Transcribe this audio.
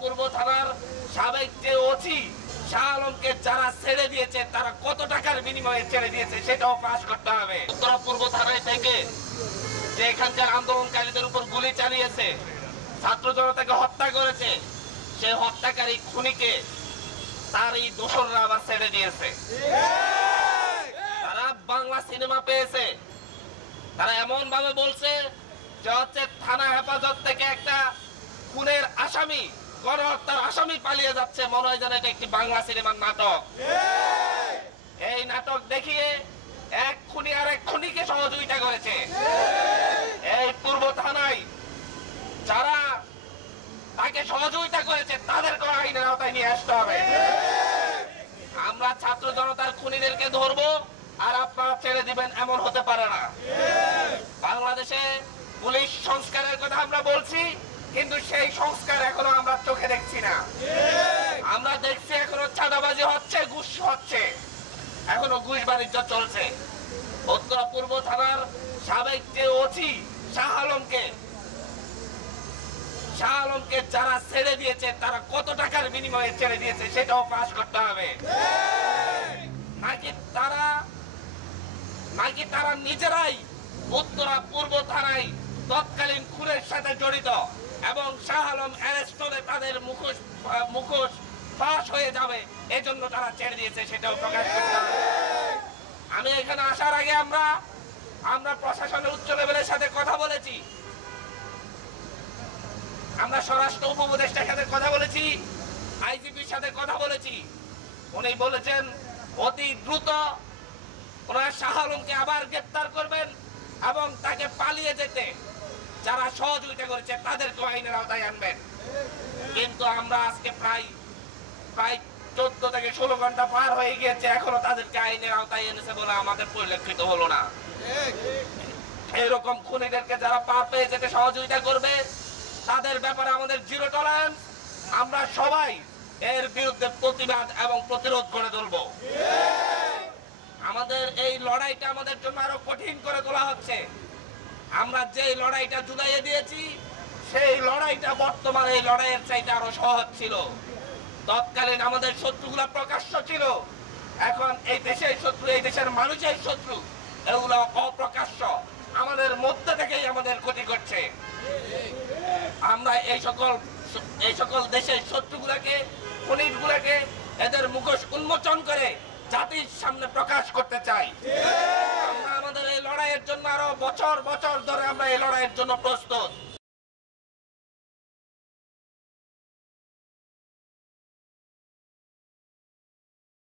পূর্ব থানার সাবেক যে ওসি শাহ আলমকে যারা ছেড়ে দিয়েছে তারা কত টাকার বিনিময়ে ছেড়ে দিয়েছে সেটাও পাস করতে হবে। উত্তর পূর্ব থানায় থেকে যে এখানকার আন্দোলনকারীদের উপর গুলি চালিয়েছে, ছাত্র জনতাকে হত্যা করেছে, সেই হত্যাকারী খুনিকে তার এই দোসররা আবার ছেড়ে দিয়েছে। তারা বাংলা সিনেমা পেয়েছে। তারা এমন ভাবে বলছে যে হচ্ছে থানা হেফাজত থেকে একটা খুনের আসামি, গণহত্যার আসামি পালিয়ে যাচ্ছে, মনে হয় যেন এটা একটি বাংলা সিনেমার নাটক। এই নাটক দেখিয়ে এক খুনি আর এক খুনিকে সহযোগিতা করেছে। এই পূর্ব থানায় যারা তাকে সহযোগিতা করেছে তাদেরকে আইনের আওতায় নিয়ে আসতে হবে। আমরা ছাত্র জনতার খুনিদেরকে ধরবো আর আপনারা ছেড়ে দিবেন, এমন হতে পারে না। বাংলাদেশে পুলিশ সংস্কারের কথা আমরা বলছি, কিন্তু সেই সংস্কার এখনো আমরা চোখে দেখছি না। আমরা দেখছি এখনো চাঁদাবাজি হচ্ছে, ঘুষ হচ্ছে, এখনো ঘুষ বাণিজ্য চলছে। উত্তর পূর্ব থানার সাবেক যে ওসি শাহ আলমকে যারা ছেড়ে দিয়েছে তারা কত টাকার বিনিময়ে ছেড়ে দিয়েছে সেটাও পাস করতে হবে। নাকি তারা নিজেরাই উত্তরা পূর্ব থানায় তৎকালীন খুনের সাথে জড়িত এবং শাহ আলম অ্যারেস্ট হলে তাদের মুখোশ ফাঁস হয়ে যাবে, এজন্য তারা ছেড়ে দিয়েছে সেটাও প্রকাশ করতে হবে। আমি এখানে আসার আগে আমরা প্রশাসনের উচ্চ লেভেলের সাথে কথা বলেছি, আমরা স্বরাষ্ট্র উপদেষ্টার সাথে কথা বলেছি, আইজিপির সাথে কথা বলেছি। উনি বলেছেন অতি দ্রুত ওনারা শাহ আলমকে আবার গ্রেফতার করবেন এবং তাকে পালিয়ে যেতে যারা সহযোগিতা করেছে তাদেরকে আইনের আওতায় আনবেন। কিন্তু আমরা আজকে প্রায় 14 থেকে 16 ঘন্টা পার হয়ে গিয়েছে, এখনো তাদেরকে আইনের আওতায় এনেছে বলে আমাদের পরিলক্ষিত হলো না। এরকম খুনিদেরকে যারা পার পেয়ে যেতে সহযোগিতা করবে তাদের ব্যাপারে আমাদের জিরো টলারেন্স। আমরা সবাই এর বিরুদ্ধে প্রতিবাদ এবং প্রতিরোধ করে তুলব। আমাদের এই লড়াইটা আমাদের জন্য আরো কঠিন করে তোলা হচ্ছে। আমরা যে লড়াইটা জুলাইয়ে দিয়েছি সেই লড়াইটা বর্তমানে এই লড়াইয়ের চাইতে আরো সহজ ছিল। তৎকালীন আমাদের শত্রুগুলা প্রকাশ্য ছিল, এখন এই দেশের শত্রু, এই দেশের মানুষের শত্রু, এগুলো অপ্রকাশ্য, আমাদের মধ্যে থেকেই আমাদের ক্ষতি করছে। আমরা এই সকল দেশের শত্রুগুলাকে, খুনিগুলাকে এদের মুখোশ উন্মোচন করে জাতির সামনে প্রকাশ করতে চাই। আমরা আমাদের এই লড়াইয়ের জন্য আরো বছর বছর ধরে আমরা এই লড়াইয়ের জন্য প্রস্তুত।